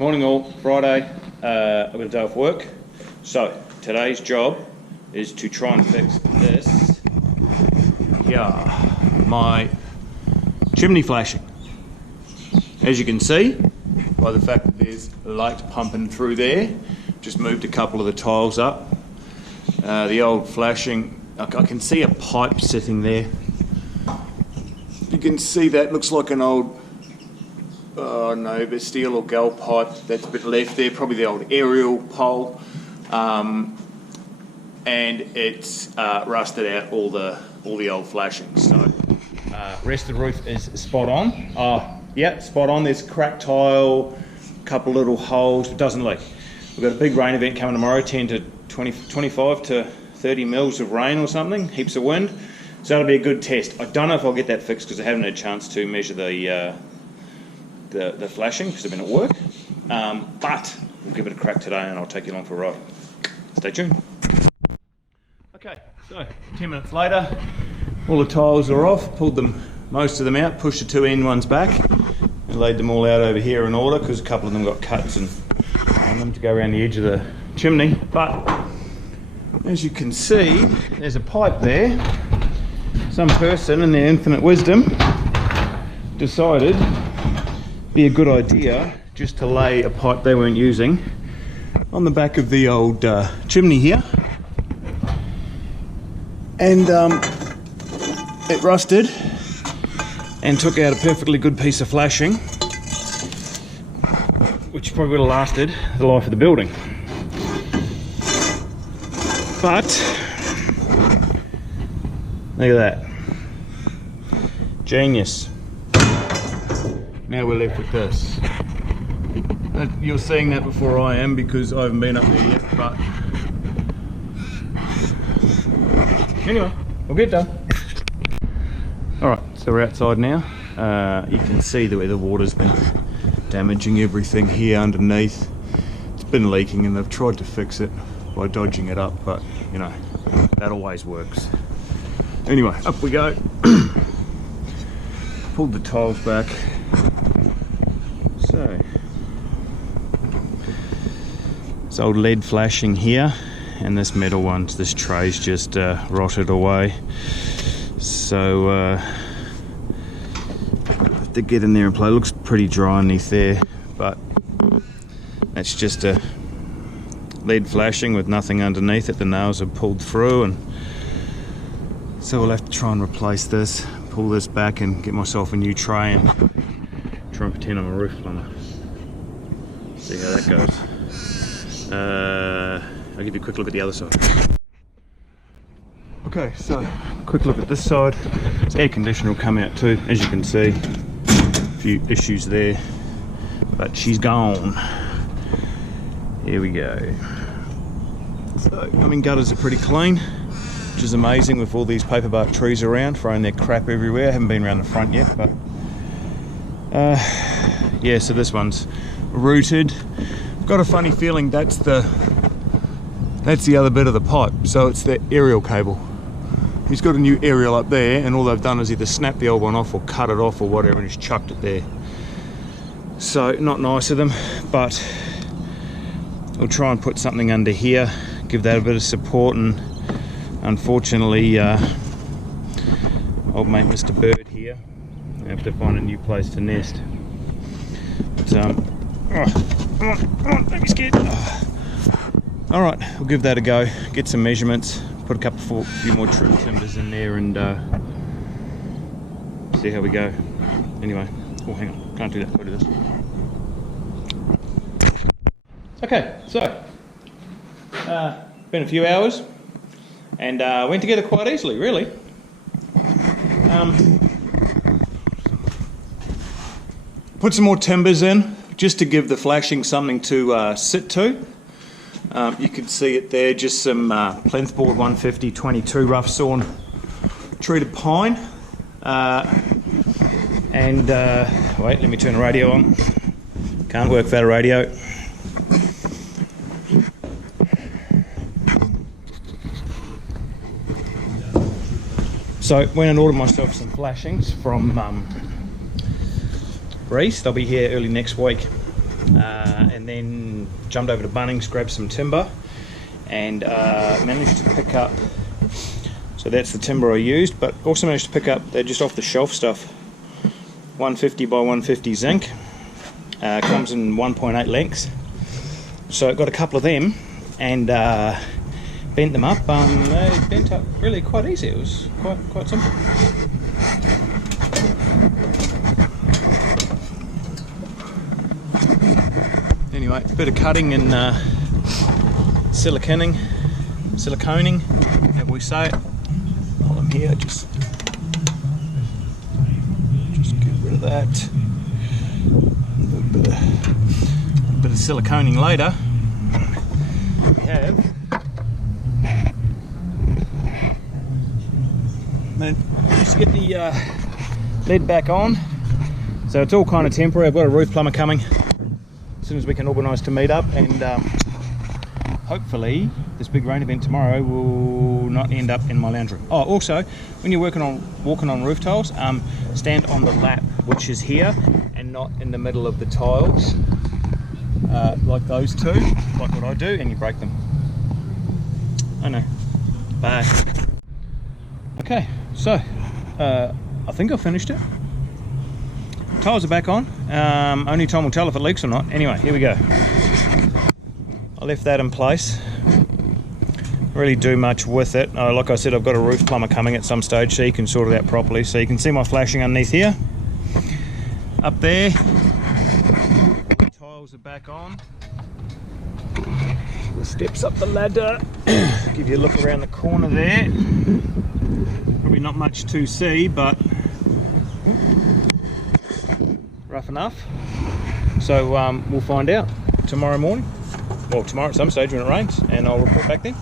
Morning all, Friday, I've got a day off work. So, today's job is to try and fix this. Yeah, my chimney flashing. As you can see, by the fact that there's light pumping through there, just moved a couple of the tiles up. The old flashing, I can see a pipe sitting there. You can see that looks like an old Nova steel or gal pipe that's a bit left there, probably the old aerial pole, and it's rusted out all the old flashing. So rest of the roof is spot on. Yeah, spot on. There's cracked tile, a couple little holes, it doesn't leak. We've got a big rain event coming tomorrow, 10 to 20, 25 to 30 mils of rain or something, heaps of wind. So that'll be a good test. I don't know if I'll get that fixed because I haven't had a chance to measure the flashing because I've been at work. But we'll give it a crack today and I'll take you along for a ride. Stay tuned. Okay, so 10 minutes later, all the tiles are off, pulled most of them out, pushed the two end ones back and laid them all out over here in order because a couple of them got cuts and on them to go around the edge of the chimney. But as you can see, there's a pipe there. Some person in their infinite wisdom decided it'd be a good idea just to lay a pipe they weren't using on the back of the old chimney here, and it rusted and took out a perfectly good piece of flashing which probably would have lasted the life of the building. But look at that. Genius. Now we're left with this. You're seeing that before I am because I haven't been up there yet, but anyway, we'll get done. Alright, so we're outside now. You can see the way the water's been damaging everything here underneath. It's been leaking and they've tried to fix it by dodging it up, but you know, that always works. Anyway, up we go. Pulled the tiles back. So, this old lead flashing here, and this metal one, this tray's just rotted away. So, have to get in there and play. It looks pretty dry underneath there, but that's just a lead flashing with nothing underneath it. The nails are pulled through, and so we'll have to try and replace this, pull this back and get myself a new tray and try and pretend I'm a roof plumber. See how that goes. I'll give you a quick look at the other side. Okay, so quick look at this side. This air conditioner will come out too, as you can see. A few issues there, but she's gone. Here we go. So, I mean, gutters are pretty clean, which is amazing with all these paperbark trees around, throwing their crap everywhere. I haven't been around the front yet, but yeah, so this one's rooted. I've got a funny feeling that's the other bit of the pipe, so it's the aerial cable. He's got a new aerial up there, and all they've done is either snap the old one off or cut it off or whatever and just chucked it there. So not nice of them, but I'll try and put something under here, give that a bit of support, and unfortunately old mate Mr. Bird here, I have to find a new place to nest. But come on, don't be scared. Alright, we'll give that a go, get some measurements, put a few more true timbers in there and see how we go. Anyway, oh hang on, can't do that, I'll do this. Okay, so, been a few hours and went together quite easily, really. Put some more timbers in, just to give the flashing something to sit to. You can see it there, just some plinth board 150 22 rough sawn treated pine. And wait, let me turn the radio on. Can't work without a radio. So went and ordered myself some flashings from Reese. They'll be here early next week. and then jumped over to Bunnings, grabbed some timber, and managed to pick up, so that's the timber I used, but also managed to pick up, they're just off the shelf stuff, 150 by 150 zinc, comes in 1.8 lengths, so I got a couple of them and bent them up. They bent up really quite easy, it was quite simple. Anyway, a bit of cutting and siliconing, how we say it. While I'm here, just get rid of that. A bit of siliconing later. We have. Then just get the lid back on. So it's all kind of temporary. I've got a roof plumber coming as soon as we can organise to meet up, and hopefully this big rain event tomorrow will not end up in my lounge room. Oh, also, when you're walking on roof tiles, stand on the lap, which is here, and not in the middle of the tiles, like those two, like what I do, and you break them. I know. Bye. Okay, so I think I've finished it. Tiles are back on. Only time will tell if it leaks or not. Anyway, here we go. I left that in place. Really do much with it. Like I said, I've got a roof plumber coming at some stage, so you can sort it out properly. So you can see my flashing underneath here. Up there. Tiles are back on. The steps up the ladder. Give you a look around the corner there. Probably not much to see, but rough enough. So we'll find out tomorrow morning. Well, tomorrow at some stage when it rains, and I'll report back then.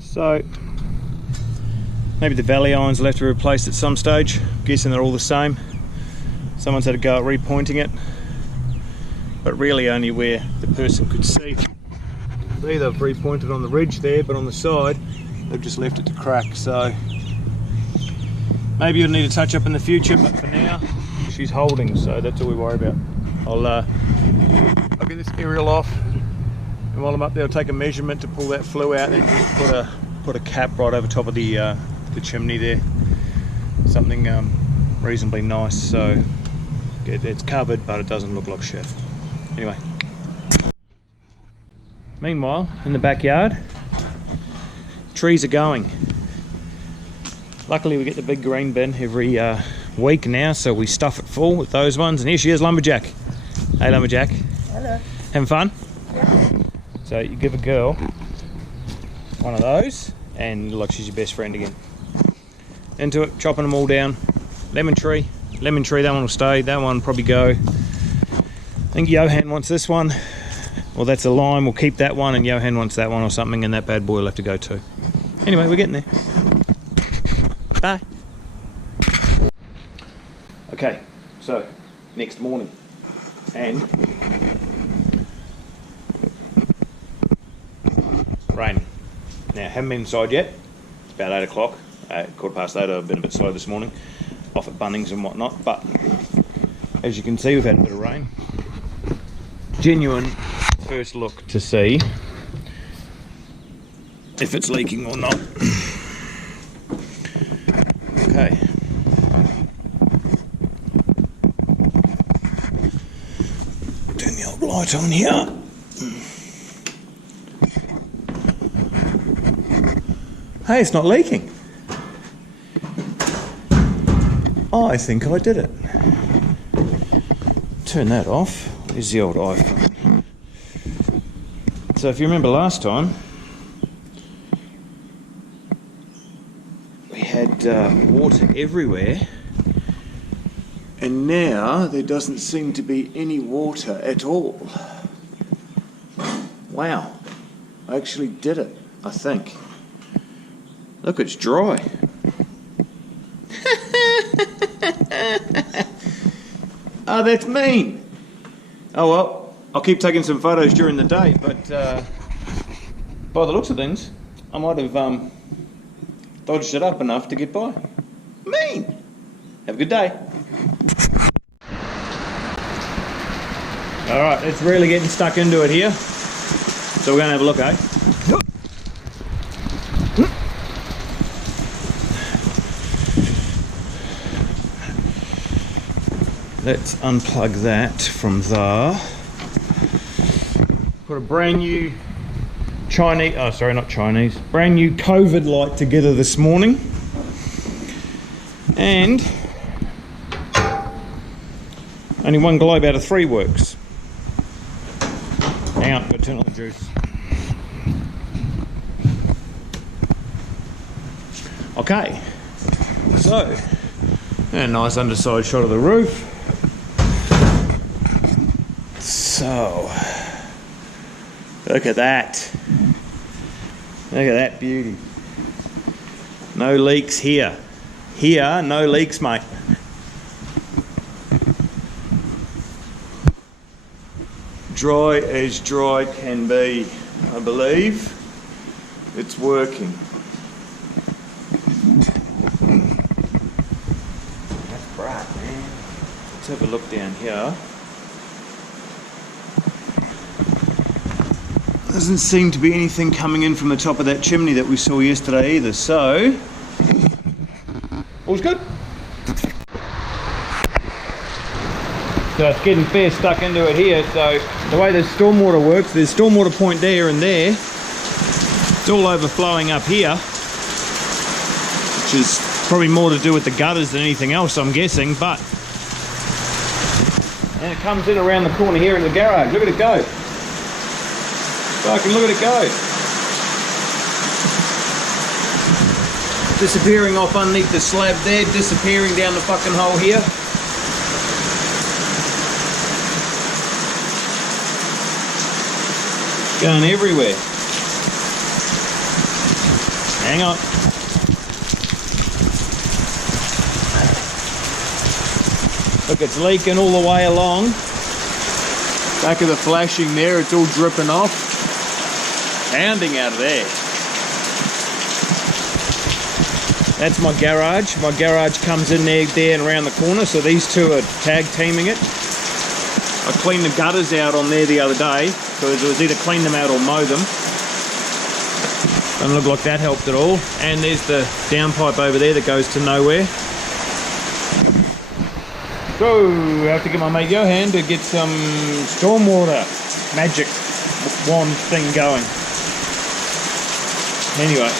So maybe the valley irons will have to be replaced at some stage. I'm guessing they're all the same. Someone's had a go at repointing it, but really only where the person could see. See, they've repointed on the ridge there, but on the side they've just left it to crack. So maybe you'll need a touch up in the future, but for now she's holding, so that's all we worry about. I'll get this aerial off, and while I'm up there I'll take a measurement to pull that flue out and just put a cap right over top of the chimney there. Something reasonably nice, so it's covered but it doesn't look like shit. Anyway. Meanwhile, in the backyard, trees are going. Luckily we get the big green bin every week now, so we stuff it full with those ones. And here she is, Lumberjack. Hey Lumberjack. Hello. Having fun? Yeah. So you give a girl one of those and look, she's your best friend again. Into it, chopping them all down. Lemon tree, that one will stay, that one will probably go. I think Johan wants this one. Well, that's a lime, we'll keep that one, and Johan wants that one or something, and that bad boy will have to go too. Anyway, we're getting there. Bye. Okay, so next morning, and rain. Now, haven't been inside yet. It's about 8 o'clock, 8:15. I've been a bit slow this morning, off at Bunnings and whatnot, but as you can see, we've had a bit of rain. Genuine first look to see if it's leaking or not. Okay. Turn the old light on here. Hey, it's not leaking. I think I did it. Turn that off. There's the old iPhone. So if you remember last time, we had water everywhere, and now there doesn't seem to be any water at all. Wow, I actually did it, I think. Look, it's dry. Oh, that's mean. Oh well, I'll keep taking some photos during the day, but by the looks of things, I might have dodged it up enough to get by. Mean. Have a good day. Alright, it's really getting stuck into it here. So we're going to have a look, eh? Let's unplug that from there. Put a brand new Chinese, oh sorry, not Chinese, brand new COVID light together this morning. And only one globe out of 3 works. Hang on, I've got to turn on the juice. Okay, so a nice underside shot of the roof. So, look at that. Look at that beauty. No leaks here. Here, no leaks, mate. Dry as dry can be, I believe. It's working. That's bright, man. Let's have a look down here. Doesn't seem to be anything coming in from the top of that chimney that we saw yesterday either, so all's good. So it's getting fair stuck into it here. So the way the stormwater works, there's stormwater point there and there. It's all overflowing up here, which is probably more to do with the gutters than anything else, I'm guessing, but and it comes in around the corner here in the garage. Look at it go. Fucking look at it go. Disappearing off underneath the slab there, disappearing down the fucking hole here. Going everywhere. Hang on. Look, it's leaking all the way along. Back of the flashing there, it's all dripping off. Pounding out of there. That's my garage. My garage comes in there and around the corner, so these two are tag teaming it. I cleaned the gutters out on there the other day, because it was either clean them out or mow them. Doesn't look like that helped at all. And there's the downpipe over there that goes to nowhere. So I have to get my mate Johan to get some stormwater magic wand thing going. Anyway.